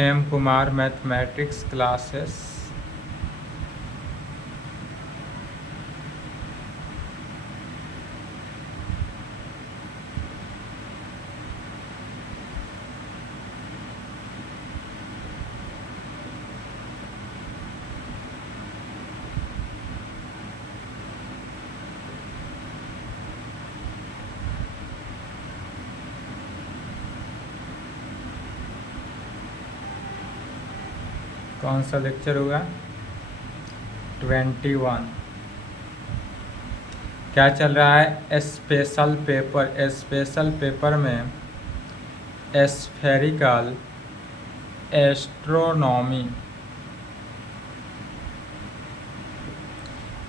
M Kumar mathematics classes. कौन सा lecture होगा? 21। क्या चल रहा है? Special paper. स्पेशल पेपर में स्फेरिकल एस्ट्रोनॉमी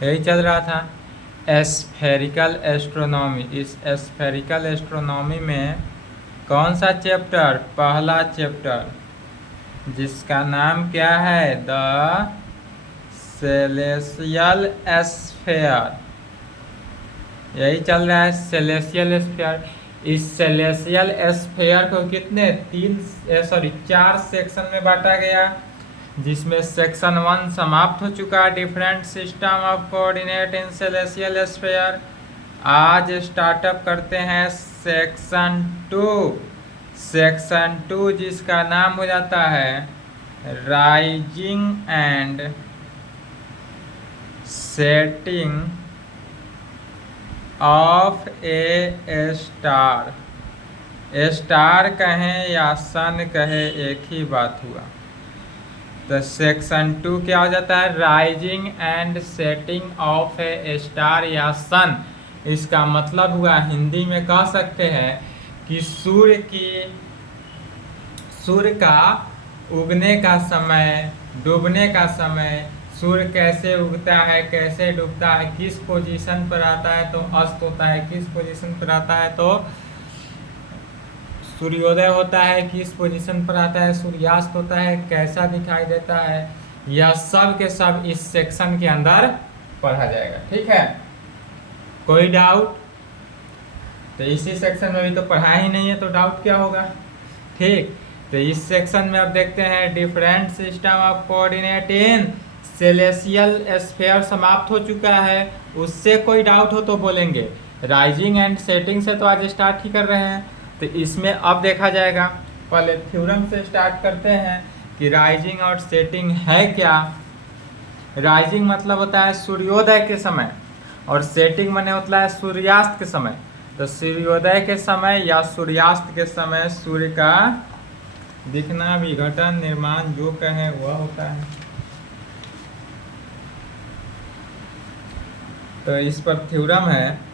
यही चल रहा था। Spherical astronomy. इस स्फेरिकल एस्ट्रोनॉमी में कौन सा चैप्टर? पहला चैप्टर, जिसका नाम क्या है? The celestial sphere. यही चल रहा है, सेलेसियल स्फीयर। इस सेलेसियल स्फीयर को कितने 4 सेक्शन में बांटा गया, जिसमें सेक्शन 1 समाप्त हो चुका। Different system of coordinate in celestial sphere. आज स्टार्टअप करते हैं सेक्शन 2। सेक्शन 2 जिसका नाम हो जाता है rising and setting of a star. Star कहें या सन कहे, एक ही बात हुआ। तो सेक्शन 2 क्या हो जाता है? Rising and setting of a star या सन। इसका मतलब हुआ, हिंदी में कह सकते हैं कि सूर्य का उगने का समय, डूबने का समय, सूर्य कैसे उगता है, कैसे डूबता है, किस पोजीशन पर आता है तो अस्त होता है, किस पोजीशन पर आता है तो सूर्योदय होता है, किस पोजीशन पर आता है सूर्यास्त होता है, कैसा दिखाई देता है, यह सब के सब इस सेक्शन के अंदर पढ़ा जाएगा। ठीक है, कोई डाउट? तो इसी सेक्शन में भी तो पढ़ा ही नहीं है, तो डाउट क्या होगा? ठीक, तो इस सेक्शन में अब देखते हैं different system of coordinate in celestial sphere समाप्त हो चुका है। उससे कोई डाउट हो तो बोलेंगे। राइजिंग एंड सेटिंग से तो आज स्टार्ट ही कर रहे हैं, तो इसमें अब देखा जाएगा। पहले थ्योरम से स्टार्ट करते हैं कि राइजिंग और सेटिंग है क्या। राइजिंग मतलब होता है सूर्योदय के समय, और सेटिंग माने होता है सूर्यास्त के समय। तो सूर्योदय के समय या सूर्यास्त के समय सूर्य का दिखना, विघटन, निर्माण जो कहें वह होता है। तो इस पर थ्योरम है।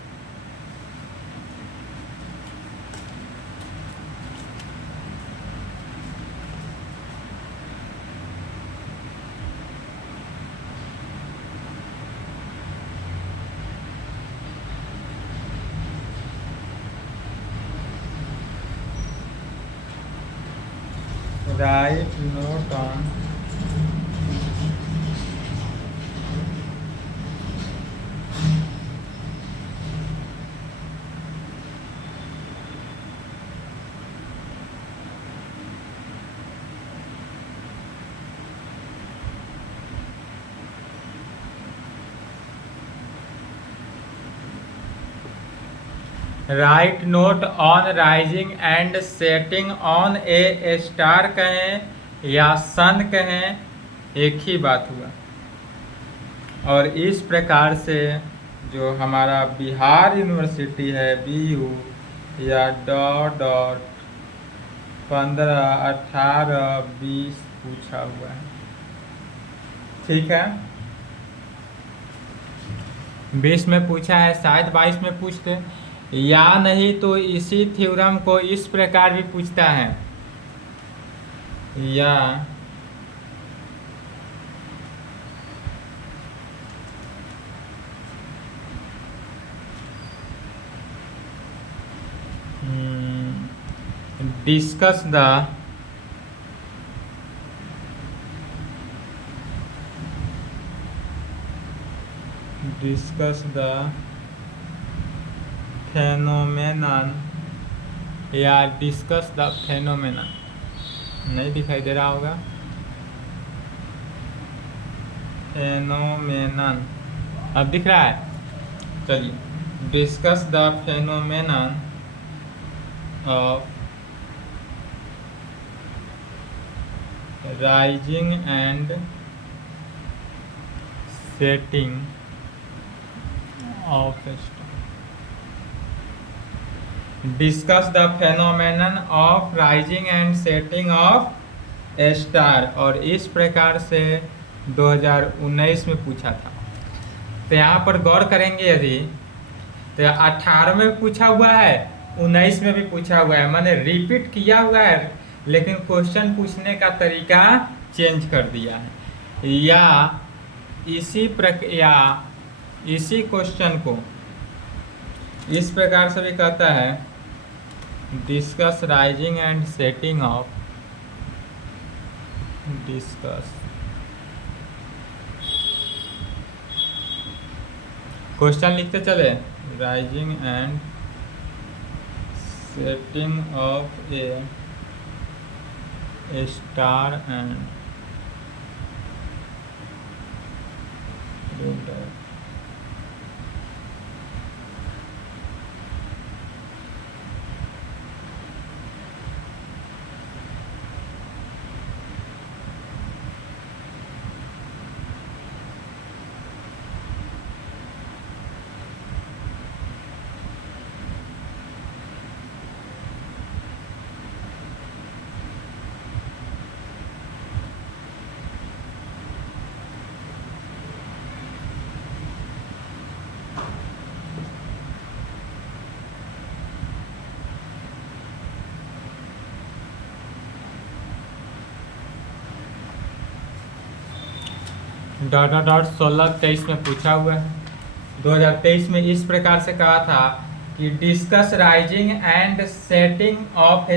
Write note on right note on rising and setting on A star कहें या सन कहें, एक ही बात हुआ। और इस प्रकार से जो हमारा बिहार यूनिवर्सिटी है BU या डॉट 15, 18, 20 पूछा हुआ है। ठीक है, 20 में पूछा है, शायद 22 में पूछते, या नहीं तो इसी थ्योरम को इस प्रकार भी पूछता है, या डिस्कस द phenomenon या डिस्कस द फेनोमेना। नहीं दिखाई दे रहा होगा। फेनोमेनन अब दिख रहा है। चलिए, discuss the phenomenon of rising and setting of star. Discuss the phenomenon of rising and setting of star. और इस प्रकार से 2019 में पूछा था। तो यहाँ पर गौर करेंगे यदि, तो 18 में पूछा हुआ है, 19 में भी पूछा हुआ है, मैंने रिपीट किया हुआ है, लेकिन क्वेश्चन पूछने का तरीका चेंज कर दिया है। या इसी क्वेश्चन को इस प्रकार से भी कहता है, discuss rising and setting of, discuss question लिखते चले, rising and setting of a star and dot 16-23 में पूछा हुआ है। 2023 में इस प्रकार से कहा था कि discuss rising and setting of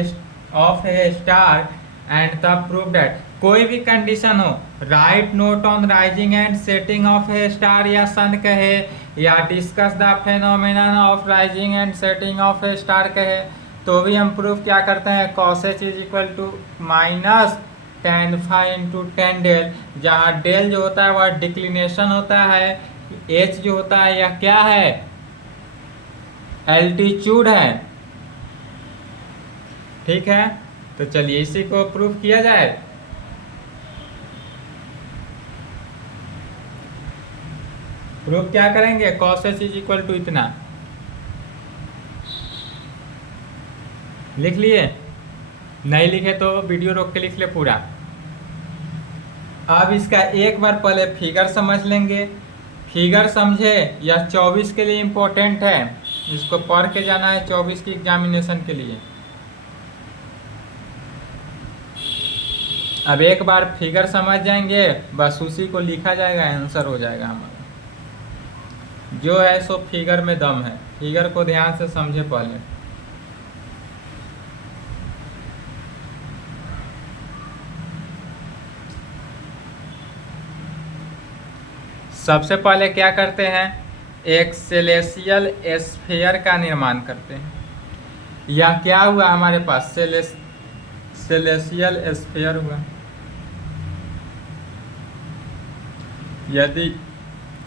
a star and the proof that, कोई भी कंडीशन हो, right note on rising and setting of a star या सन कहे, या discuss the phenomenon of rising and setting of a star कहे, तो भी हम प्रूफ क्या करते हैं, cos h is equal to minus tan phi into tan del, जहाँ डेल जो होता है वह डिक्लिनेशन होता है, h जो होता है यह क्या है, एल्टीट्यूड है। ठीक है, तो चलिए इसी को प्रूफ किया जाए। प्रूफ क्या करेंगे, cos h is equal to इतना लिख लिए, नहीं लिखे तो वीडियो रोक के लिख ले पूरा। अब इसका एक बार पहले फिगर समझ लेंगे। फिगर समझे, यह 24 के लिए इम्पोर्टेंट है, इसको पढ़ के जाना है 24 की एग्जामिनेशन के लिए। अब एक बार फिगर समझ जाएंगे, बस उसी को लिखा जाएगा, आंसर हो जाएगा हमारा। जो है सो फिगर में दम है, फिगर को ध्यान से समझे पहले। सबसे पहले क्या करते हैं, एक सेलेसियल स्फीयर का निर्माण करते हैं। यह क्या हुआ हमारे पास, सेलेसियल स्फीयर हुआ। यदि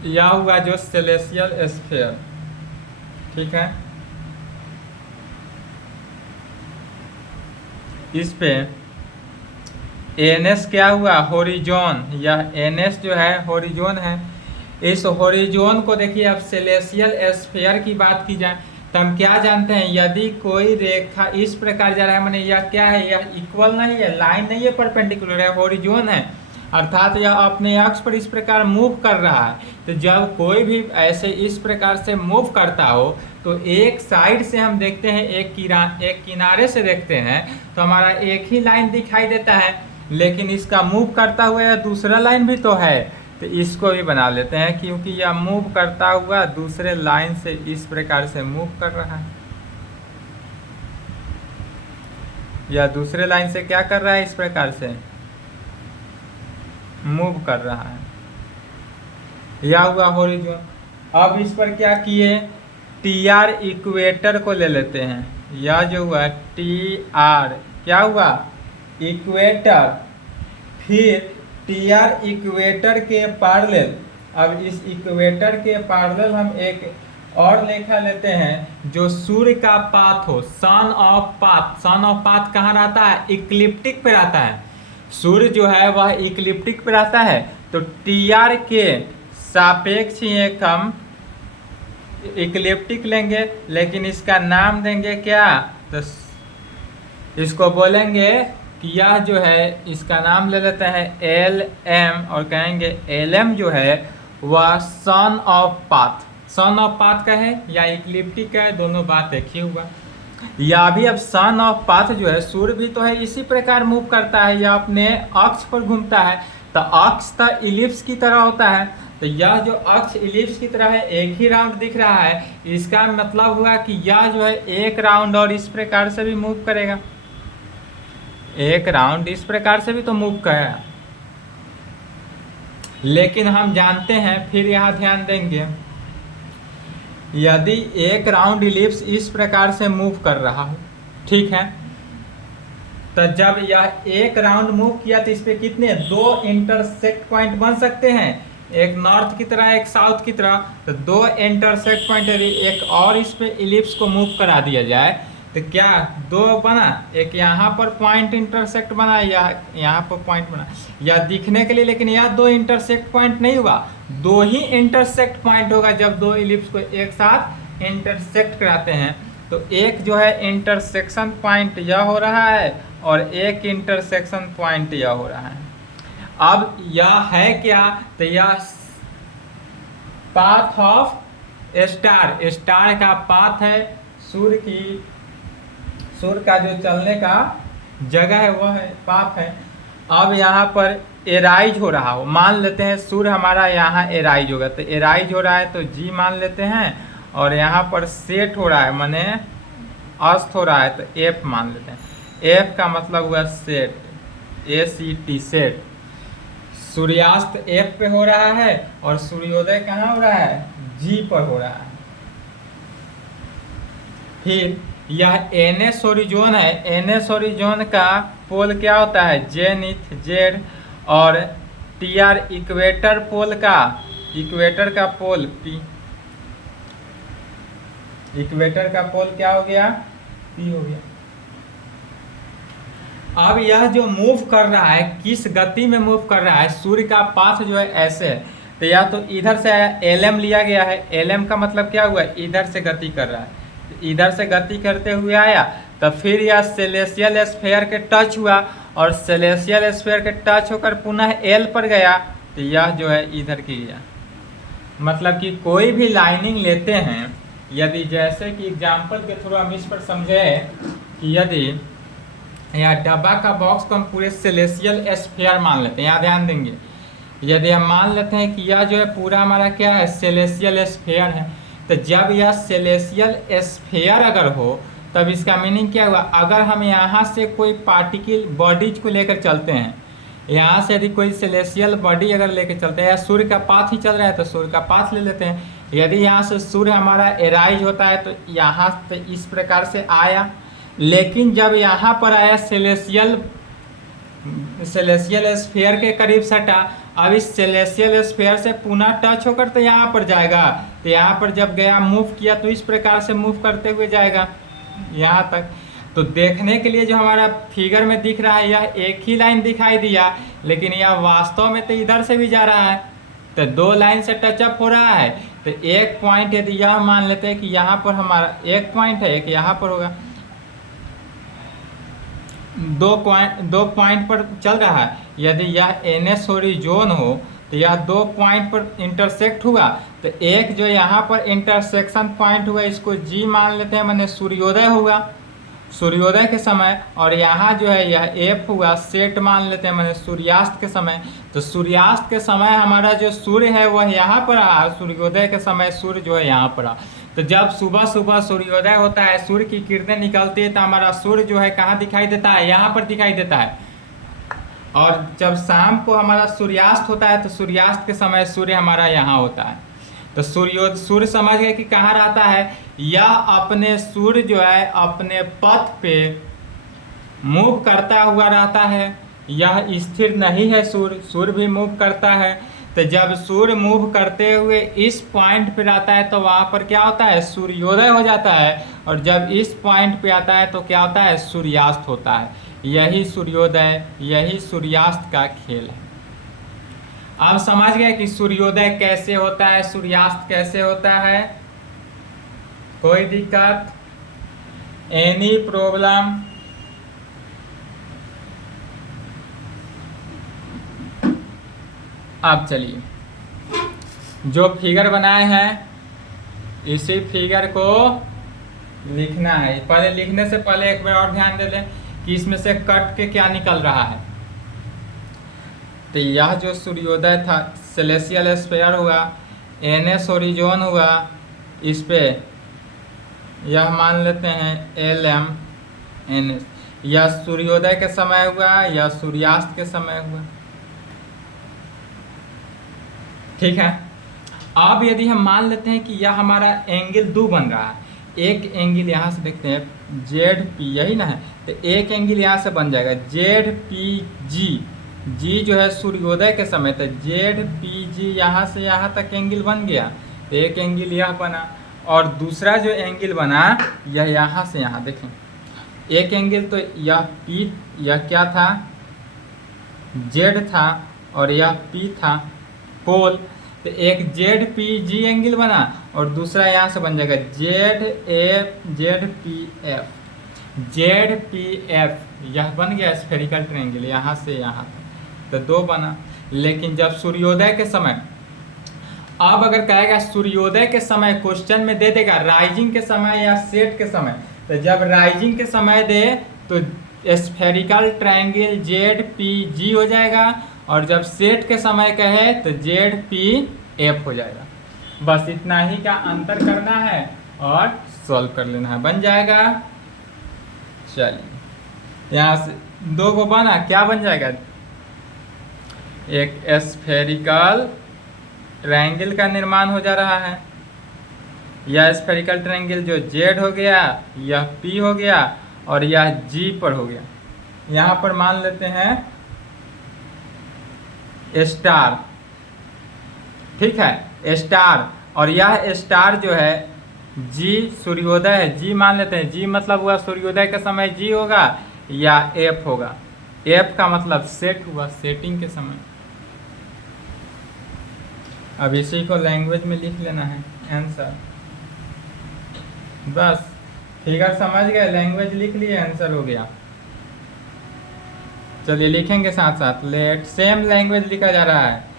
यह हुआ जो सेलेसियल स्फीयर, ठीक है, इस पे NS क्या हुआ, होरिजोन, यह NS जो है होरिजोन है। इस होरिजोन को देखिए, अब सेलेसियल स्फीयर की बात की जाए तो हम क्या जानते हैं, यदि कोई रेखा इस प्रकार जा रहा है, माने यह क्या है, यह इक्वल नहीं है, लाइन नहीं है, परपेंडिकुलर है, होरिजोन है, अर्थात यह अपने अक्ष पर इस प्रकार मूव कर रहा है। तो जब कोई भी ऐसे इस प्रकार से मूव करता हो तो एक साइड से हम देखते हैं, एक किनारे से देखते हैं तो हमारा एक ही लाइन दिखाई देता है, लेकिन इसका मूव करता हुआ यह दूसरा लाइन भी तो है, तो इसको भी बना लेते हैं, क्योंकि यह मूव करता हुआ दूसरे लाइन से इस प्रकार से मूव कर रहा है। यह दूसरे लाइन से क्या कर रहा है, इस प्रकार से मूव कर रहा है। यह हुआ होरिजोन। अब इस पर क्या किए, TR इक्वेटर को ले लेते हैं। यह जो हुआ TR क्या हुआ, इक्वेटर, फिर टी आर इक्वेटर के पैरेलल। अब इस इक्वेटर के पैरेलल हम एक और लेखा लेते हैं जो सूर्य का पाथ हो, son of path. Son of path कहाँ रहता है? इक्लिप्टिक पे रहता है। सूर्य जो है वह इक्लिप्टिक पे रहता है, तो टी आर के सापेक्ष ही एक हम इक्लिप्टिक लेंगे, लेकिन इसका नाम देंगे क्या? तो इसको बोलेंगे कि यह जो है, इसका नाम ले लेते हैं एल एम, और कहेंगे एल एम जो है वह son of path. Son of path का है या इक्लिप्टिक का है, दोनों बात एक ही हुआ। या भी अब सन ऑफ पाथ जो है, सूर्य भी तो है इसी प्रकार मूव करता है या अपने अक्ष पर घूमता है, तो अक्ष तो इलिप्स की तरह होता है। तो यह जो अक्ष इलिप्स की तरह है, एक ही राउंड दिख रहा है, इसका मतलब हुआ कि यह जो है एक राउंड और इस प्रकार से भी मूव करेगा, एक राउंड इस प्रकार से भी तो मूव करेगा। लेकिन हम जानते हैं, फिर यहाँ ध्यान देंगे, यदि एक राउंड इलिप्स इस प्रकार से मूव कर रहा हो, ठीक है, तो जब यह एक राउंड मूव किया तो इस पे कितने दो इंटरसेक्ट पॉइंट बन सकते हैं, एक नॉर्थ की तरह एक साउथ की तरह। तो दो इंटरसेक्ट पॉइंट, यदि एक और इस पे इलिप्स को मूव करा दिया जाए तो क्या दो बना, एक यहाँ पर पॉइंट इंटरसेक्ट बना या यहाँ पर पॉइंट बना, या दिखने के लिए, लेकिन यह दो इंटरसेक्ट पॉइंट नहीं हुआ, दो ही इंटरसेक्ट पॉइंट होगा जब दो इलिप्स को एक साथ इंटरसेक्ट कराते हैं। तो एक जो है इंटरसेक्शन पॉइंट यह हो रहा है और एक इंटरसेक्शन पॉइंट यह हो रहा है। अब यह है क्या? तो यह पाथ ऑफ स्टार, स्टार का पाथ है, सूर्य का जो चलने का जगह है वह है पाथ है। अब यहाँ पर एराइज हो रहा हो, मान लेते हैं सूर्य हमारा यहाँ एराइज होगा, तो एराइज हो रहा है तो जी मान लेते हैं, और यहाँ पर सेट हो रहा है माने अस्त हो रहा है तो एफ मान लेते हैं। एफ का मतलब हुआ सेट, ACT सेट। सूर्यास्त एफ पे हो रहा है और सूर्योदय कहाँ हो रहा है? जी पर हो रहा है। फिर यह NS होरिजोन है, NS होरिजोन का पोल क्या होता है? जेनिथ, जेड, और TR इक्वेटर पोल का, इक्वेटर का पोल P, इक्वेटर का पोल क्या हो गया? P हो गया। अब यह जो मूव कर रहा है, किस गति में मूव कर रहा है? सूर्य का पाथ जो है ऐसे है, तो या तो इधर से LM लिया गया है, LM का मतलब क्या हुआ? इधर से गति कर रहा है, इधर से गति करते हुए आया, तो फिर यह सेलेसियल स्फीयर के टच हुआ, और सेलेसियल स्फीयर के टच होकर पुनः L पर गया, तो यह जो है इधर की गया। मतलब कि कोई भी लाइनिंग लेते हैं, यदि जैसे कि एग्जाम्पल के थ्रू हम इस पर समझे कि यदि यहाँ डब्बा का बॉक्स को हम पूरे सेलेसियल स्फीयर मान लेते हैं, यहाँ ध्यान देंगे, यदि हम मान लेते हैं कि यह जो है पूरा हमारा क्या है? सेलेसियल स्फीयर है, तो जब यह सेलेसियल स्फीयर अगर हो तब इसका मीनिंग क्या हुआ? अगर हम यहाँ से कोई पार्टिकल बॉडीज को लेकर चलते हैं, यहाँ से यदि कोई सेलेसियल बॉडी अगर लेकर चलते हैं, या सूर्य का पाथ ही चल रहा है तो सूर्य का पाथ ले लेते हैं। यदि यहाँ से सूर्य हमारा एराइज होता है तो यहाँ से इस प्रकार से आया, लेकिन जब यहाँ पर आया सेलेसियल स्फीयर के करीब सटा, अब इस सेलेसियल स्फीयर से पुनः टच होकर तो यहाँ पर जाएगा, तो यहाँ पर जब गया मूव किया तो इस प्रकार से मूव करते हुए जाएगा यहाँ तक। तो देखने के लिए जो हमारा फिगर में दिख रहा है यह एक ही लाइन दिखाई दिया, लेकिन यह वास्तव में तो इधर से भी जा रहा है, तो दो लाइन से टचअप हो रहा है। तो एक पॉइंट यदि यह मान लेते हैं कि यहाँ पर हमारा एक पॉइंट है, एक यहाँ पर होगा, दो पॉइंट पर चल रहा है। यदि यह NS होरिजोन हो तो यह दो पॉइंट पर इंटरसेक्ट हुआ, तो एक जो यहाँ पर इंटरसेक्शन पॉइंट हुआ इसको G मान लेते हैं, माने सूर्योदय होगा, सूर्योदय के समय, और यहाँ जो है यह F हुआ, सेट मान लेते हैं, माने सूर्यास्त के समय। तो सूर्यास्त के समय हमारा जो सूर्य है वह यहाँ पर आ, सूर्योदय के समय सूर्य जो है यहाँ पर आ। तो जब सुबह सुबह सूर्योदय होता है, सूर्य की किरणें निकलती है, तो हमारा सूर्य जो है कहाँ दिखाई देता है? यहाँ पर दिखाई देता है। और जब शाम को हमारा सूर्यास्त होता है तो सूर्यास्त के समय सूर्य हमारा यहाँ होता है। तो सूर्य समझ गए कि कहाँ रहता है? यह अपने सूर्य जो है अपने पथ पे मूव करता हुआ रहता है, यह स्थिर नहीं है। सूर्य भी मूव करता है। तो जब सूर्य मूव करते हुए इस पॉइंट पे आता है तो वहाँ पर क्या होता है, सूर्योदय हो जाता है। और जब इस पॉइंट पे आता है तो क्या होता है, सूर्यास्त होता है। यही सूर्योदय, यही सूर्यास्त का खेल है। अब समझ गए कि सूर्योदय कैसे होता है, सूर्यास्त कैसे होता है। कोई दिक्कत, एनी प्रॉब्लम? अब चलिए, जो फिगर बनाए हैं इसी फिगर को लिखना है। पहले लिखने से पहले एक बार और ध्यान दे लें कि इसमें से कट के क्या निकल रहा है। तो यह जो सूर्योदय था, सेलेस्टियल स्फीयर हुआ, एनएस होरिजोन हुआ, इस पे यह मान लेते हैं LM NS। यह सूर्योदय के समय हुआ या सूर्यास्त के समय हुआ, ठीक है। अब यदि हम मान लेते हैं कि यह हमारा एंगल 2 बन रहा है, एक एंगल यहाँ से देखते हैं ZP, यही ना है, तो एक एंगल यहाँ से बन जाएगा ZPG। जी जो है सूर्योदय के समय, तो ZPG यहाँ से यहाँ तक एंगल बन गया, तो एक एंगल यह बना। और दूसरा जो एंगल बना यह यहाँ से यहाँ, देखें एक एंगल, तो यह P, यह क्या था, Z था, और यह P था, पोल। तो एक ZPG एंगल बना और दूसरा यहाँ से बन जाएगा ZPF। ZPF यह बन गया स्फेरिकल ट्रायंगल, यहाँ से यहाँ तो 2 बना। लेकिन जब सूर्योदय के समय, अब अगर कहेगा सूर्योदय के समय, क्वेश्चन में दे देगा राइजिंग के समय या सेट के समय, तो जब राइजिंग के समय दे तो स्फेरिकल ट्रायंगल ZPG हो जाएगा, और जब सेट के समय कहे तो ZPF हो जाएगा। बस इतना ही का अंतर करना है और सॉल्व कर लेना है, बन जाएगा। चलिए यहाँ से 2 को बना, क्या बन जाएगा, एक स्फेरिकल ट्रायंगल का निर्माण हो जा रहा है। यह स्फेरिकल ट्रायंगल जो Z हो गया, यह P हो गया, और यह G पर हो गया। यहाँ पर मान लेते हैं स्टार, ठीक है, स्टार। और यह स्टार जो है G सूर्योदय है, G मान लेते हैं। G मतलब हुआ सूर्योदय के समय G होगा या F होगा। F का मतलब सेट हुआ, सेटिंग के समय। अब इसी को लैंग्वेज में लिख लेना है आंसर। बस फिगर समझ गए, लैंग्वेज लिख लिए, आंसर हो गया। चलिए लिखेंगे साथ साथ, लेट सेम लैंग्वेज लिखा जा रहा है।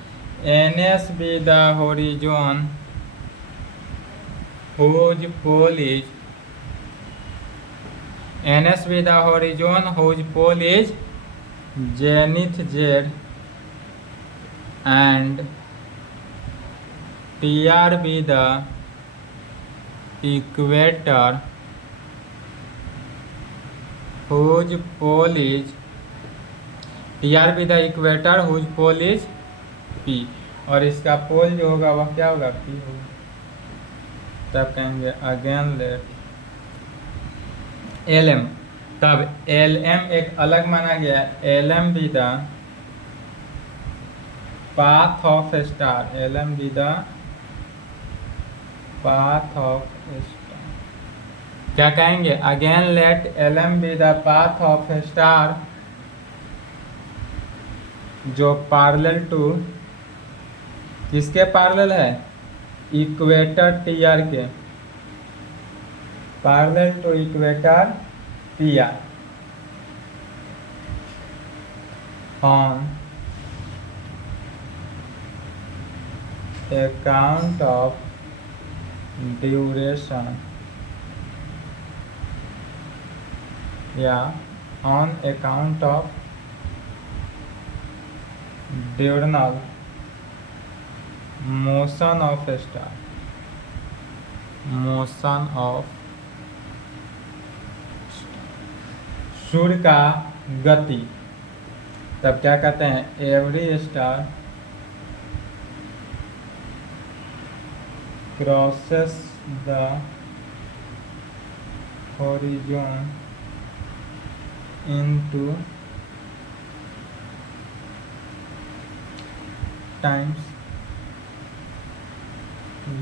NS be the horizon whose pole is, NS be the horizon whose pole is zenith Z, and TR be the equator whose pole is, TR be the equator whose pole is P। और इसका पोल जो होगा वह क्या होगा, P होगा। तब कहेंगे अगेन लेट LM, तब LM एक अलग माना गया, LM be the path of star, LM be the path of star। क्या कहेंगे, again let LM be the path of star, जो पैरेलल टू, किसके पैरेलल है, इक्वेटर TR के, parallel to equator TR, on account of duration, या on account of diurnal motion of star, motion of सूर्य का गति। तब क्या कहते हैं, every star crosses the horizon into times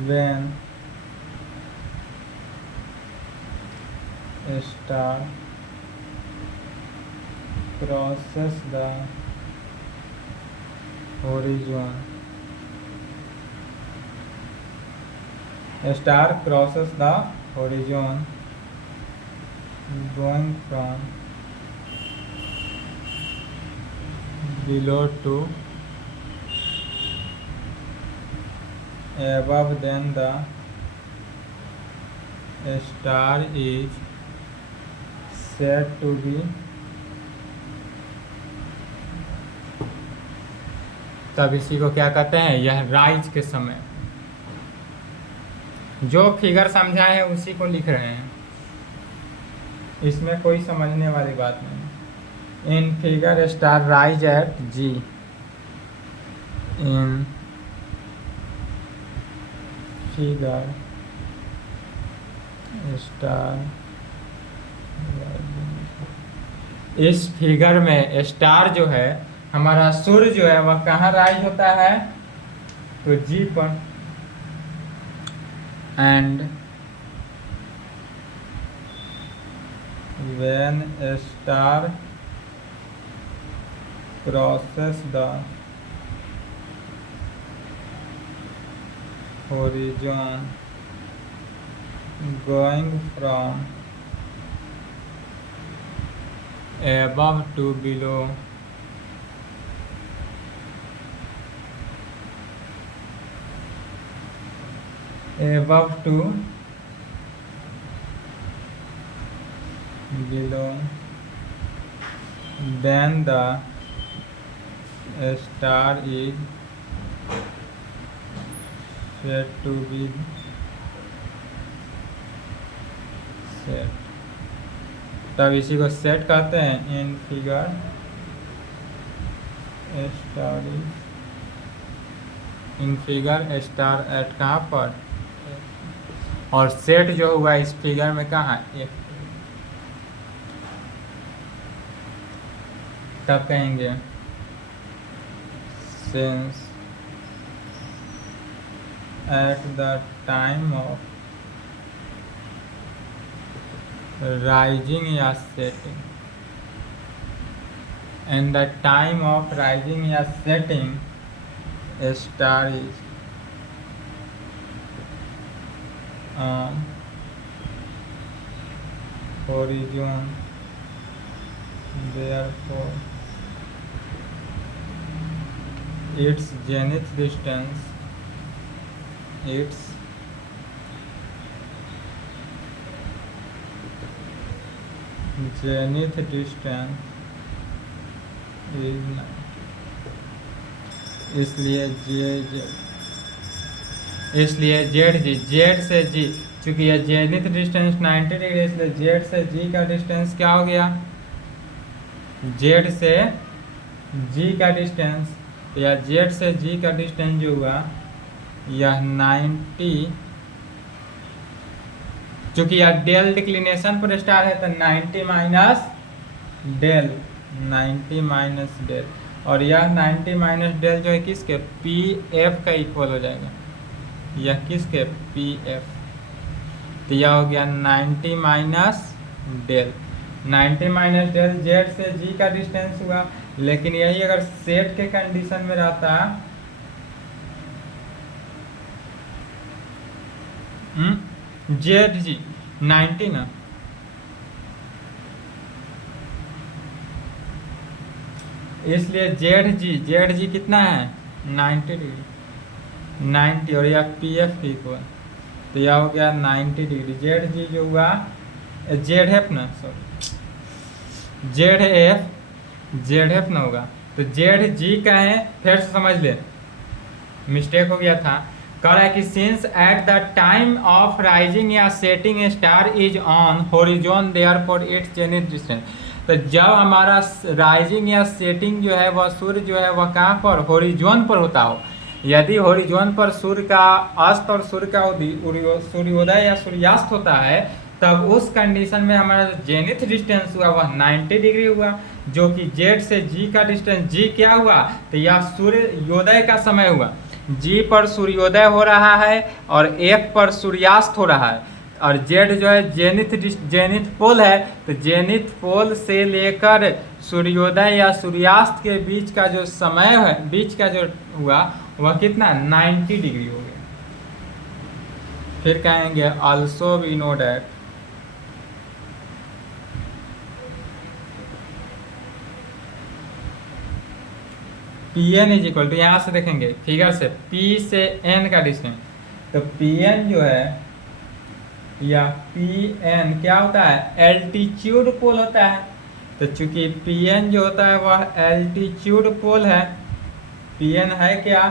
when a star crosses the horizon. A star crosses the horizon going from below to above, then the star is said to be तब इसी को क्या कहते हैं, यह राइज के समय। जो फिगर समझाए हैं उसी को लिख रहे हैं, इसमें कोई समझने वाली बात नहीं। In figure star rise at G, in figure star, इस फिगर में स्टार जो है हमारा सूर्य जो है वह कहाँ राइज होता है, तो जी पर। And when A star crosses the horizon going from above to below, above to below, then the star is said to be set। तब इसी को सेट कहते हैं। In figure star, in figure star at कहाँ पर, और set जो हुआ इस फिगर में कहाँ, तब कहेंगे since at the time of rising या setting, and the time of rising या setting a star is on horizon, therefore its zenith distance, its zenith distance is, इसलिए जेड जी, जेड से जी, चूंकि यह जेनिथ डिस्टेंस 90 डिग्री, इसलिए Z से G का distance क्या हो गया, जेड से जी का डिस्टेंस, या जेड से जी का डिस्टेंस जो हुआ यह 90, चूंकि यह डेल डिक्लिनेशन पर स्टार है तो 90 माइनस डेल, 90 माइनस डेल, और यह 90 माइनस डेल जो है किसके, पी एफ का इक्वल हो जाएगा, यह किसके, पी एफ। तो यह हो गया 90 minus del, 90 minus del Z से जी का डिस्टेंस हुआ। लेकिन यही अगर सेट के कंडीशन में रहता, जेड जी 90 ना, इसलिए जेड जी कितना है 90 डिग्री, 90, और यह पी एफ की इक्वल, तो यह हो गया 90 डिग्री। जेड जी जो हुआ, जेड एफ ना, सॉरी जेड एफ ना होगा, तो जेड जी का है, फिर से समझ ले, मिस्टेक हो गया था। कह रहा है कि since at the time of rising या setting star is on horizon therefore its zenith distance, तो जब हमारा राइजिंग या सेटिंग जो है वह सूर्य जो है वह कहाँ पर, होरिजोन पर होता हो। यदि होरिजोन पर सूर्य का अस्त और सूर्य का सूर्योदय या सूर्यास्त होता है तब उस कंडीशन में हमारा जो जेनिथ डिस्टेंस हुआ वह 90 डिग्री हुआ, जो कि जेड से जी का डिस्टेंस, जी क्या हुआ, तो यह सूर्योदय का समय हुआ। जी पर सूर्योदय हो रहा है और एफ पर सूर्यास्त हो रहा है, और जेड जो है जेनिथ पोल है, तो जेनिथ पोल से लेकर सूर्योदय या सूर्यास्त के बीच का जो समय है, बीच का जो हुआ वह कितना 90 डिग्री हो गया। फिर कहेंगे also we know that P N is equal to, यहाँ से देखेंगे फिगर से पी से एन का डिस्टेंस, तो पी एन जो है या पी एन क्या होता है, एल्टीट्यूड पोल होता है। तो चूंकि पी एन जो होता है वह एल्टीट्यूड पोल है, पी एन है क्या,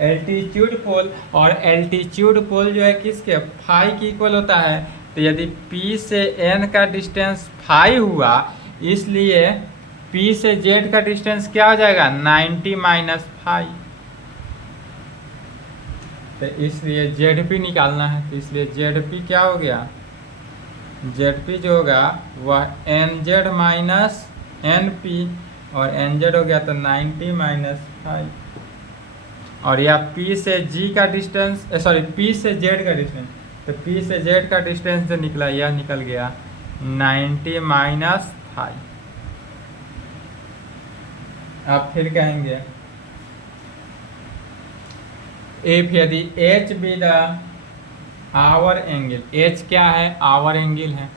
एल्टीट्यूड पोल, और एल्टीट्यूड पोल जो है किसके, फाई की इक्वल होता है। तो यदि पी से एन का डिस्टेंस फाई हुआ, इसलिए पी से जेड का डिस्टेंस क्या हो जाएगा 90 माइनस फाई, तो इसलिए जेड पी निकालना है। तो इसलिए जेड पी क्या हो गया, जेड पी जो होगा वह N Z minus N P, और एन जेड हो गया तो 90 माइनस फाइव, और या पी से जी का डिस्टेंस, सॉरी पी से जेड का डिस्टेंस, तो पी से जेड का डिस्टेंस जो निकला यह निकल गया 90 माइनस फाइव। अब फिर कहेंगे इफ यदि H B the hour angle, H क्या है, आवर एंगल है,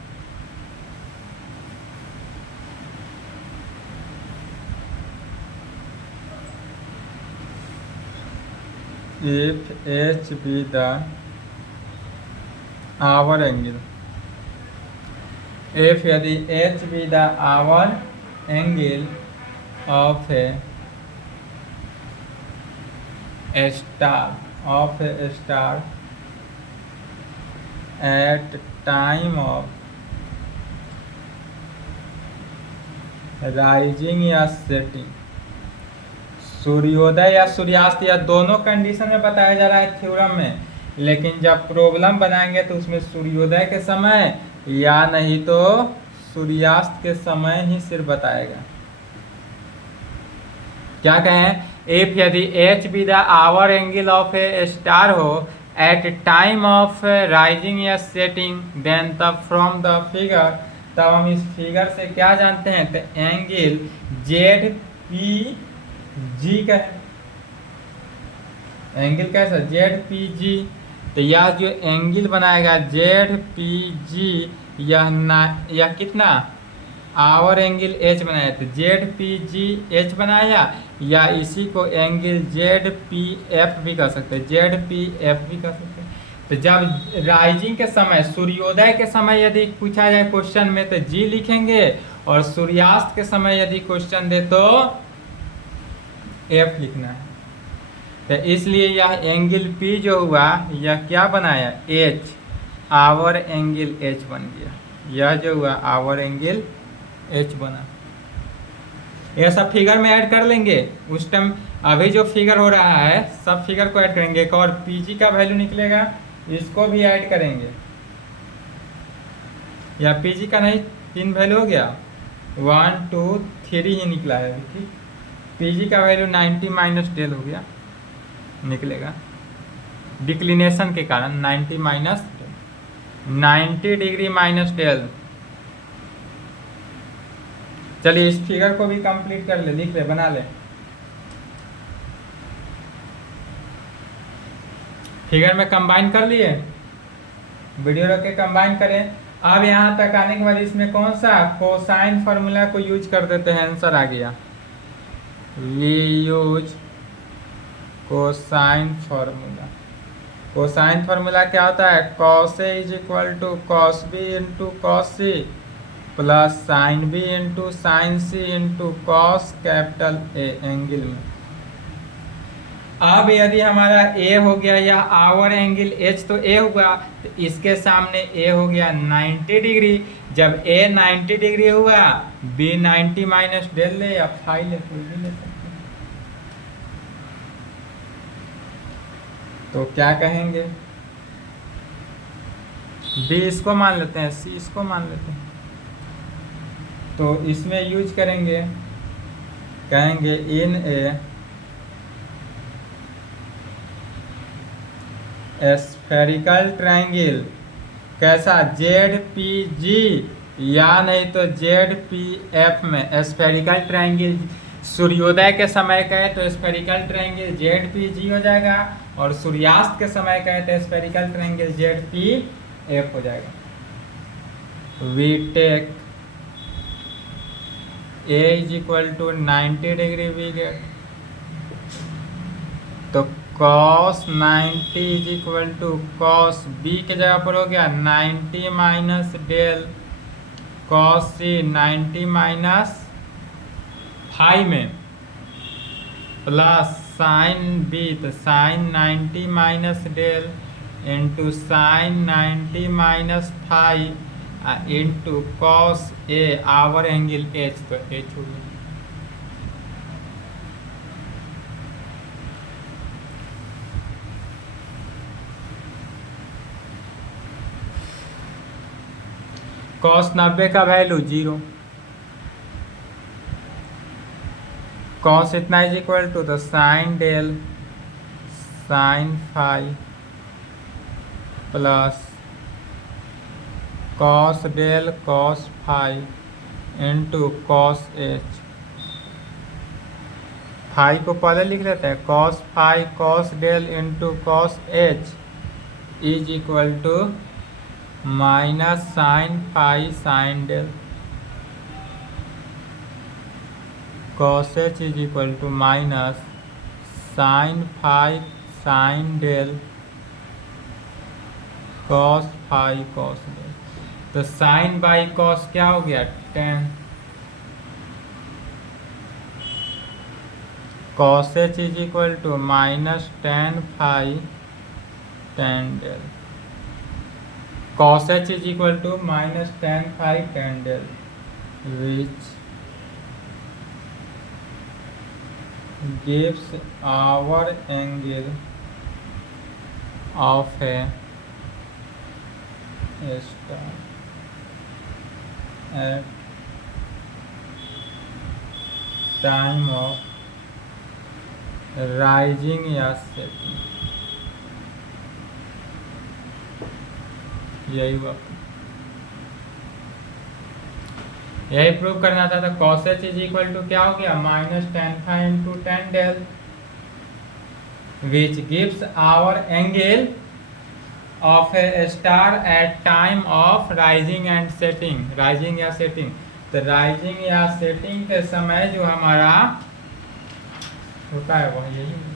if H B the hour angle, if यदि H B the hour angle of a star at time of rising या सेटिंग, सूर्योदय या सूर्यास्त या दोनों कंडीशन में बताया जा रहा है थ्योरम में, लेकिन जब प्रॉब्लम बनाएंगे तो उसमें सूर्योदय के समय या नहीं तो सूर्यास्त के समय ही सिर्फ बताएगा। क्या कहें, इफ यदि H B the hour angle of a star हो एट टाइम ऑफ राइजिंग या सेटिंग, देन तब फ्रॉम द फिगर, तब हम इस फिगर से क्या जानते हैं, तो एंगल जेड पी जी का है, एंगल कैसा जेड पी जी, तो यह जो एंगल बनाएगा जेड पी जी, यह कितना आवर एंगल एच बनाया, तो जेड पी जी एच बनाया, या इसी को एंगल जेड पी एफ भी कर सकते हैं, जेड पी एफ भी कर सकते हैं। तो जब राइजिंग के समय, सूर्योदय के समय यदि पूछा जाए क्वेश्चन में तो जी लिखेंगे, और सूर्यास्त के समय यदि क्वेश्चन दे तो एफ लिखना है। तो इसलिए यह एंगल पी जो हुआ यह क्या बनाया, एच, आवर एंगल एच बन गया, यह जो हुआ आवर एंगल एच बना। यह सब फिगर में ऐड कर लेंगे उस टाइम, अभी जो फिगर हो रहा है सब फिगर को ऐड करेंगे, एक और पीजी का वैल्यू निकलेगा, इसको भी ऐड करेंगे, या पीजी का नहीं 3 वैल्यू हो गया, 1 2 3 ही निकला है अभी, ठीक। पीजी का वैल्यू 90 माइनस डेल हो गया, निकलेगा डिक्लिनेशन के कारण 90 माइनस 90 डिग्री माइनस डेल। चलिए इस फिगर को भी कंप्लीट कर ले, लिख ले, बना ले। फिगर में कंबाइन कर लिए, वीडियो रख के कंबाइन करें। अब यहाँ तक आने के बाद इसमें कौन सा कोसाइन फार्मूला को यूज कर देते हैं, आंसर आ गया, we use cosine formula. Cosine formula क्या होता है, cos A is equal to cos B into cos C plus sine B into sine C into cos capital A angle में। अब यदि हमारा ए हो गया या आवर एंगल एच, तो ए हुआ, तो इसके सामने ए हो गया 90 डिग्री। जब ए 90 डिग्री हुआ, बी 90 माइनस डेल ले या फाई ले, कोई भी ले सकते हैं। तो क्या कहेंगे, बी इसको मान लेते हैं, सी इसको मान लेते हैं। तो इसमें यूज करेंगे, कहेंगे इन ए स्फेरिकल ट्रायंगल, कैसा, ZPG या नहीं तो ZPF में स्फेरिकल ट्रायंगल। सूर्योदय के समय का है तो स्फेरिकल ट्रायंगल ZPG हो जाएगा, और सूर्यास्त के समय का है तो स्फेरिकल ट्रायंगल ZPF हो जाएगा। We take A is equal to 90 degree we get, तो cos 90 is equal to cos B के जगह पर हो गया 90 minus del cos C, 90 minus five में प्लस साइन B, तो sine 90 minus del into sine 90 minus five into cos A our angle H, तो H हो गया। कॉस 90 का वैल्यू 0, कॉस इतना इज इक्वल टू तो sine del sine five plus cos del cos five into cos H। Five को पहले लिख लेते हैं, cos five cos del into cos H is equal to minus sine five sine del cos H is equal to minus sine five sine del cos five cos del. तो sine by cos क्या हो गया 10, cos H is equal to minus 10 five 10 del, cos H is equal to minus tan phi tan del, which gives our angle of a star at time of rising या setting। यही हुआ, यही prove करना था। तो cos H is equal to क्या हो गया minus tan phi into tan del, which gives our angle of a star at time of rising and setting, rising या सेटिंग। तो राइजिंग या सेटिंग के समय जो हमारा होता है वह यही है।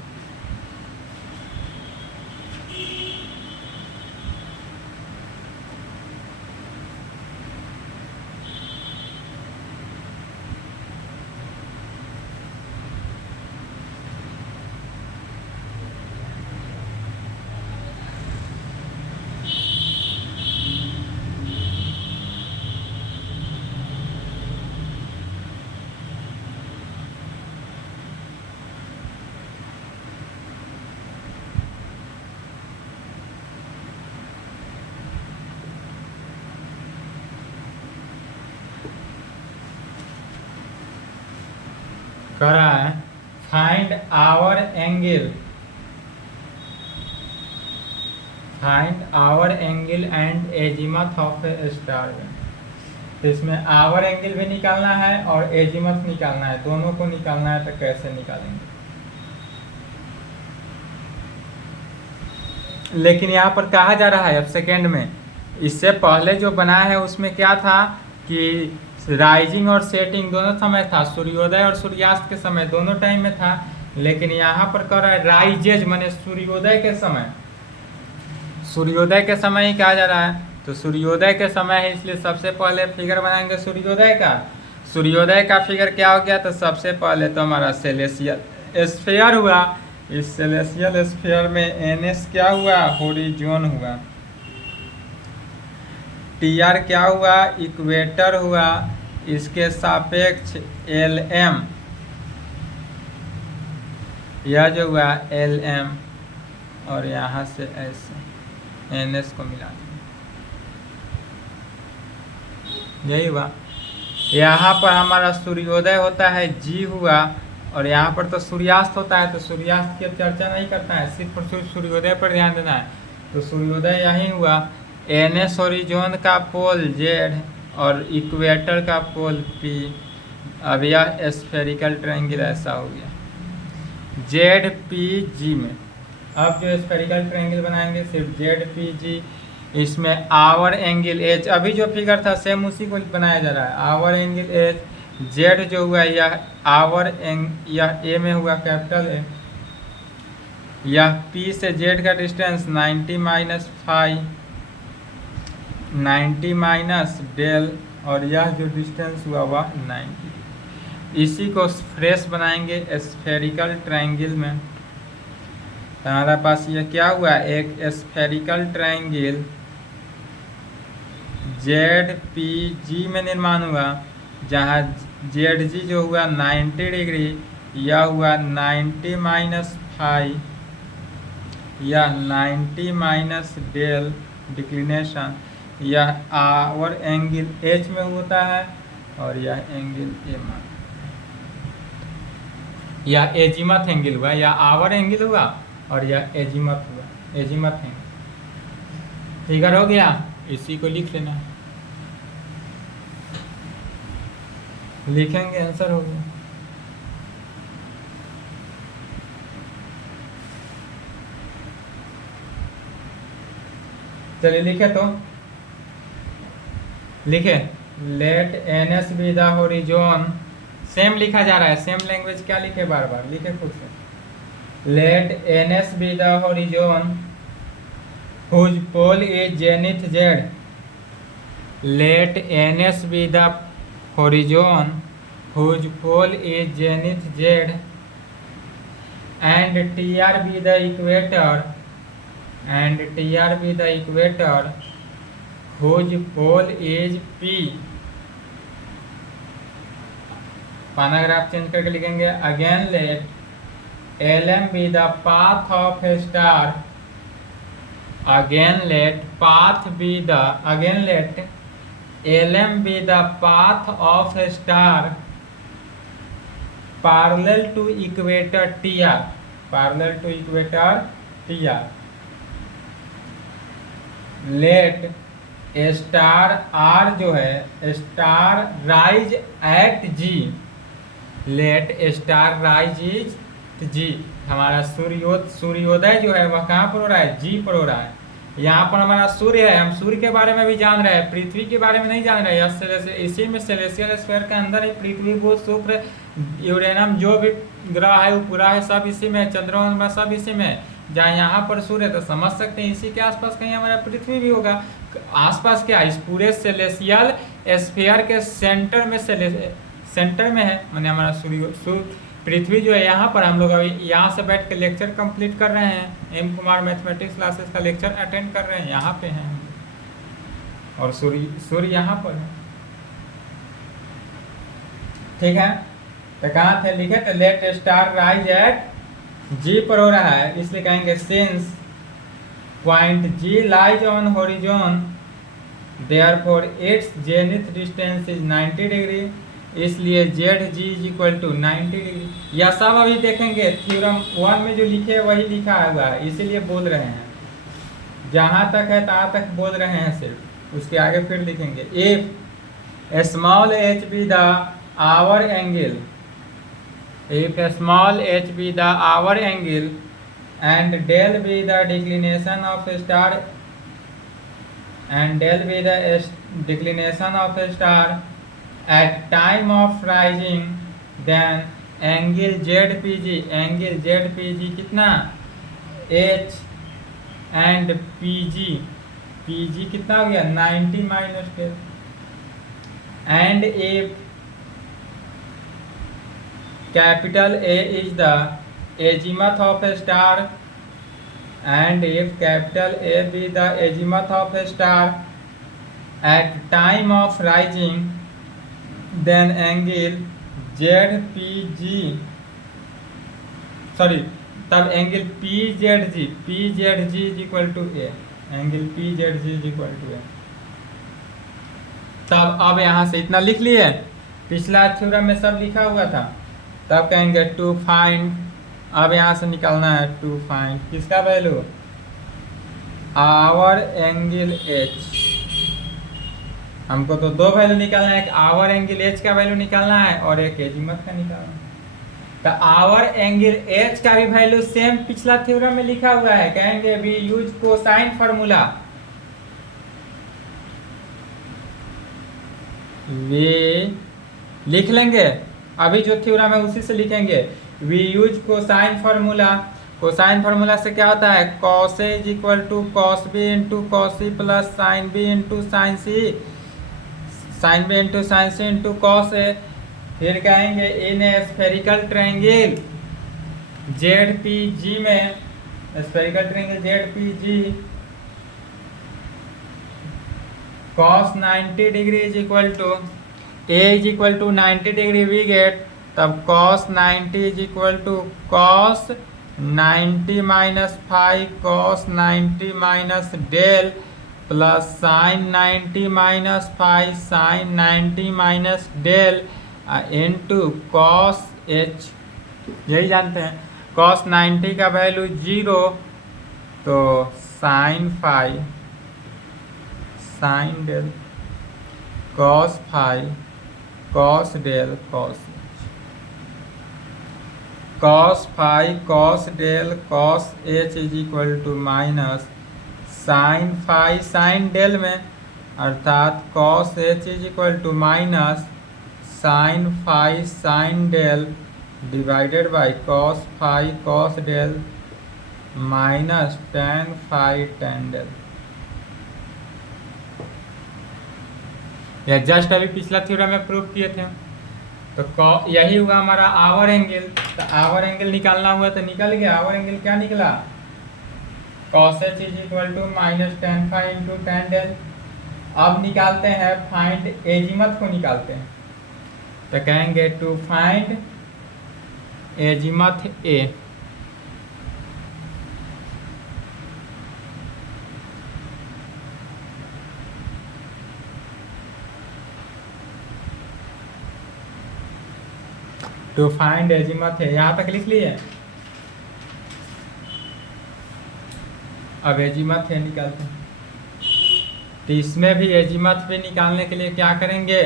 कह रहा है find hour angle, find hour angle and azimuth of a star. तो इसमें आवर एंगल भी निकालना है और एजिमथ निकालना है, दोनों को निकालना है। तो कैसे निकालेंगे, लेकिन यहाँ पर कहा जा रहा है अब सेकेंड में, इससे पहले जो बनाया है उसमें क्या था कि राइजिंग और सेटिंग दोनों समय था, सूर्योदय और सूर्यास्त के समय दोनों टाइम में था। लेकिन यहाँ पर कह रहा है राइजेज माने सूर्योदय के समय, सूर्योदय के समय ही कहा जा रहा है। तो सूर्योदय के समय है, इसलिए सबसे पहले फिगर बनाएंगे सूर्योदय का। सूर्योदय का फिगर क्या हो गया, तो सबसे पहले तो हमारा सेलेसियल स्फीयर हुआ। इस सेलेसियल स्फीयर में NS क्या हुआ, होरिजोन हुआ। TR क्या हुआ, इक्वेटर हुआ। इसके सापेक्ष LM, यह जो हुआ LM, और यहाँ से ऐसे NS को मिला देंगे। यही हुआ। यहाँ पर हमारा सूर्योदय होता है जी हुआ, और यहाँ पर तो सूर्यास्त होता है, तो सूर्यास्त की चर्चा नहीं करता है, सिर्फ सूर्योदय पर ध्यान देना है। तो सूर्योदय यही हुआ। एन एस हॉरिजॉन का पोल जेड और इक्वेटर का पोल पी। अब यह स्फेरिकल ट्रायंगल ऐसा हो गया जेड पी जी में। अब जो स्फेरिकल ट्रायंगल बनाएंगे सिर्फ जेड पी जी, इसमें आवर एंगल एच, अभी जो फिगर था सेम उसी को बनाया जा रहा है। आवर एंगल एच, जेड जो हुआ यह आवर यह ए में हुआ कैपिटल ए, यह पी से जेड का distance 90 minus five, 90 minus del, और यह जो डिस्टेंस हुआ वह 90। इसी को फ्रेश बनाएंगे स्फेरिकल ट्रायंगल में। तो हमारे पास यह क्या हुआ, एक spherical triangle Z P G में निर्माण हुआ, जहाँ जेड जी जो हुआ 90 डिग्री, यह हुआ 90 माइनस फाइव, यह 90 माइनस डेल डिक्लिनेशन, यह आवर एंगल एच में होता है, और यह एंगल ए में, यह एजीमथ एंगल हुआ, यह आवर एंगल हुआ, और यह एजीमथ हुआ, एजीमथ एंगल। फिगर हो गया, इसी को लिख लेना, लिखेंगे आंसर हो गया। चलिए लिखे, तो लिखे let N S be the horizon, same लिखा जा रहा है, सेम लैंग्वेज क्या लिखे, बार बार लिखे खुद से। Let N S be the horizon whose pole is zenith z, let ns be the horizon whose pole is zenith z, and tr be the equator, and tr be the equator whose pole is p। Paragraph change करके लिखेंगे, again let lm be the path of a star, again let path be the, again let lm be the path of a star parallel to equator tr, parallel to equator tr, let a star r जो है star rise at g, let a star rise g, हमारा सूर्योदय जो है वह कहाँ पर हो रहा है, जी पर हो रहा है। यहाँ पर हमारा सूर्य है, हम सूर्य के बारे में भी जान रहे हैं, पृथ्वी के बारे में नहीं जान रहे हैं। इसी में सेलेस्टियल स्फीयर के अंदर ही पृथ्वी, बुध, शुक्र, यूरेनम जो भी ग्रह है वो पूरा है, सब इसी में, चंद्रमा सब इसी में। जहाँ यहाँ पर सूर्य, तो समझ सकते हैं इसी के आसपास कहीं हमारा पृथ्वी भी होगा। आसपास क्या, इस पूरे सेलेस्टियल स्फीयर के सेंटर में, सेंटर में है, मैंने हमारा सूर्य पृथ्वी जो है। यहाँ पर हम लोग अभी यहाँ से बैठ के लेक्चर कंप्लीट कर रहे हैं, एम कुमार मैथमेटिक्स क्लासेस का लेक्चर अटेंड कर रहे हैं, यहाँ पे हैं, और सूर्य यहाँ पर है, ठीक है। तो कहाँ थे, लिखे तो let star rise at G पर हो रहा है, इसलिए कहेंगे since point G lies on horizon therefore its zenith distance is 90 degree, इसलिए Z G is equal to 90 degree. यह सब अभी देखेंगे, थ्योरम 1 में जो लिखे वही लिखा हुआ है, इसीलिए बोल रहे हैं, जहाँ तक है तहाँ तक बोल रहे हैं सिर्फ, उसके आगे फिर लिखेंगे। If small H B the hour angle, if small h be the hour angle and del be the declination of a star, and del be the declination of a star at time of rising, then angle ZPG, angle ZPG कितना, h and PG, PG कितना हो गया 90 minus 10, and if capital A is the azimuth of a star, and if capital A be the azimuth of a star at time of rising, then angle ZPG, sorry, तब angle PZG, PZG is equal to A, angle PZG is equal to A। तब अब यहाँ से इतना लिख लिए, पिछला theorem में सब लिखा हुआ था। तब कहेंगे टू फाइंड, अब यहाँ से निकालना है टू फाइंड किसका वैल्यू, आवर एंगल एच। हमको तो दो वैल्यू निकालना है, एक आवर एंगल एच का वैल्यू निकालना है और एक एजीमथ का निकालना है। तो आवर एंगल एच का भी वैल्यू सेम पिछला थ्योरम में लिखा हुआ है, कहेंगे we use cosine formula, we लिख लेंगे अभी जो थ्योरम है उसी से लिखेंगे, we use cosine formula. Cosine formula से क्या होता है, cos A is equal to cos B into cos C plus sine B into sine C, sine B into sine C into cos A. फिर कहेंगे in spherical triangle Z P G में, spherical triangle Z P G cos 90 degree is equal to A is equal to 90 degree we get, तब cos 90 is equal to cos 90 minus five cos 90 minus del plus sine 90 minus five sine 90 minus del into cos h। यही जानते हैं cos 90 का value 0, तो sine five sine del cos five cos del cos cos five cos del cos h is equal to minus sine five sine del में, अर्थात cos h is equal to minus sine five sine del divided by cos five cos del minus tan five tan del. या just अभी पिछला theorem में prove किए थे। तो यही हुआ हमारा आवर एंगल। तो आवर एंगल निकालना हुआ तो निकल गया, आवर एंगल क्या निकला, cos h is equal to minus tan five into tan del. अब निकालते हैं फाइंड एजीमथ को निकालते हैं, तो कहेंगे to find azimuth A. To find azimuth है, यहाँ तक लिख लिए। अब एजीमथ है निकालते हैं, तो इसमें भी एजीमथ भी निकालने के लिए क्या करेंगे,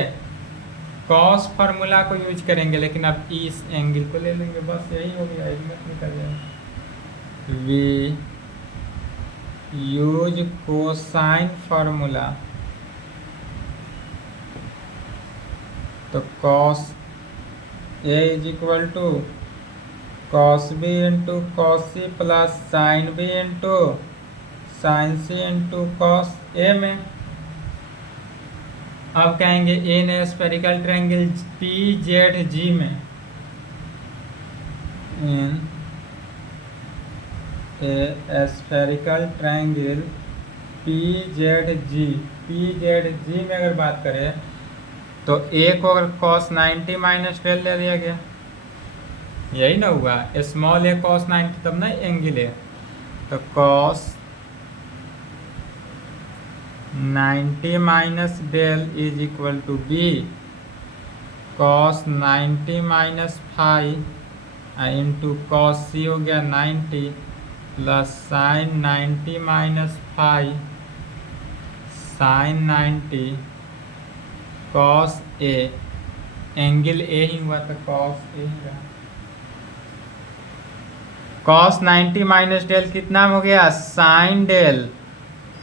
कॉस फार्मूला को यूज करेंगे, लेकिन अब इस एंगल को ले लेंगे, बस यही हो गया, एजीमथ निकल जाएगा। वी यूज कोसाइन फार्मूला, तो cos A is equal to cos B into cos C plus sine B into sine C into cos A में। अब कहेंगे in spherical triangle P Z G में, in a spherical triangle P Z G में अगर बात करें तो ए को अगर cos 90 माइनस डेल ले लिया गया, यही ना हुआ, स्मॉल ए cos 90 तब ना एंगल है, तो cos 90 minus del is equal to B cos 90 minus five into cos C हो गया 90 plus sine 90 minus five sine 90 cos ए, एंगल ए ही हुआ तो cos ए ही रहा। cos 90 माइनस डेल कितना हो गया, sine del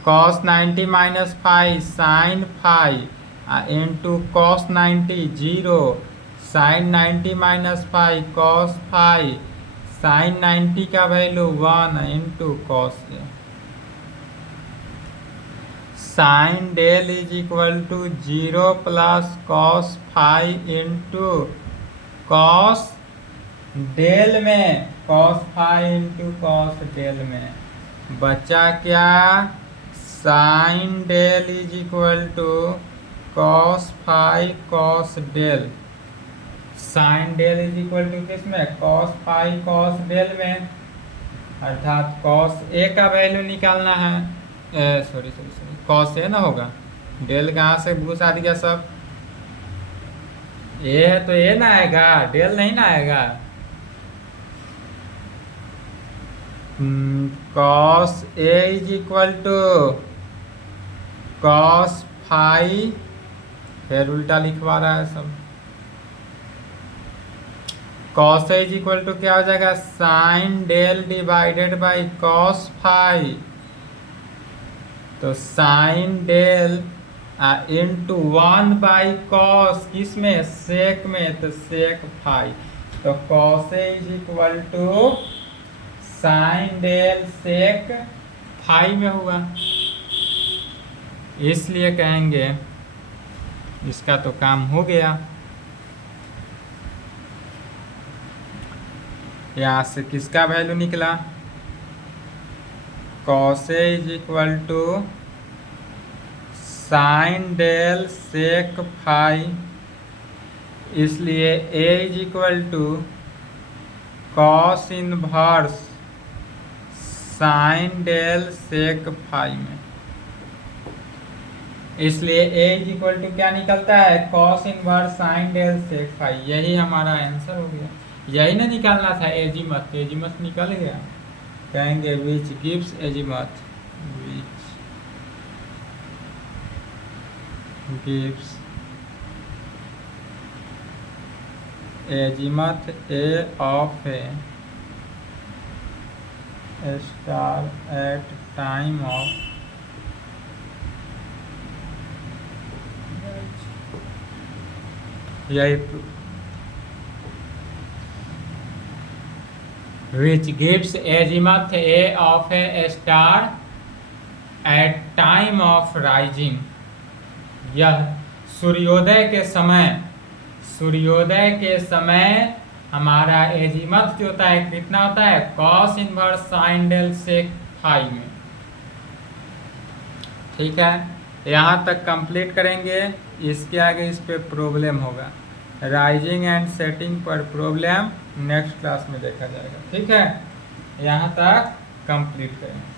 cos 90 minus five sine five into cos 90 0 sine 90 minus five cos five sine 90 का value 1 into cos A. Sine del is equal to 0 plus cos five into cos del में, cos five into cos del में बचा क्या, sine del is equal to cos five cos del. Sine del is equal to किस में, cos five cos del में, अर्थात cos ए का value निकालना है, सॉरी cos ए ना होगा, डेल कहाँ से घुसा दिया सब, ए है तो ए ना आएगा, डेल नहीं ना आएगा। Cos A is equal to cos phi, फिर उल्टा लिखवा रहा है सब। कॉस इज इक्वल टू क्या हो जाएगा, sine del divided by cos phi, तो sine del into 1 by cos, किस में, सेक में, तो सेक फाई, तो cos is equal to sine del sec phi में हुआ, इसलिए कहेंगे इसका तो काम हो गया। यहाँ से किसका वैल्यू निकला, cos is equal to sine del sec phi, इसलिए A is equal to cos inverse sine del sec phi में, इसलिए ए इज इक्वल टू क्या निकलता है, cos inverse sine del sec phi, यही हमारा आंसर हो गया। यही ना निकालना था एजीमथ, एजीमथ निकल गया। कहेंगे which gives azimuth, which gives azimuth A of a star at time of यही, which gives azimuth A of a star at time of rising, यह सूर्योदय के समय, सूर्योदय के समय हमारा एजीमथ जो होता है कितना होता है, cos inverse sine del sec phi में। ठीक है, यहाँ तक कंप्लीट करेंगे, इसके आगे इस पे प्रॉब्लम होगा, राइजिंग एंड सेटिंग पर प्रॉब्लम नेक्स्ट क्लास में देखा जाएगा। ठीक है, यहाँ तक कंप्लीट करेंगे।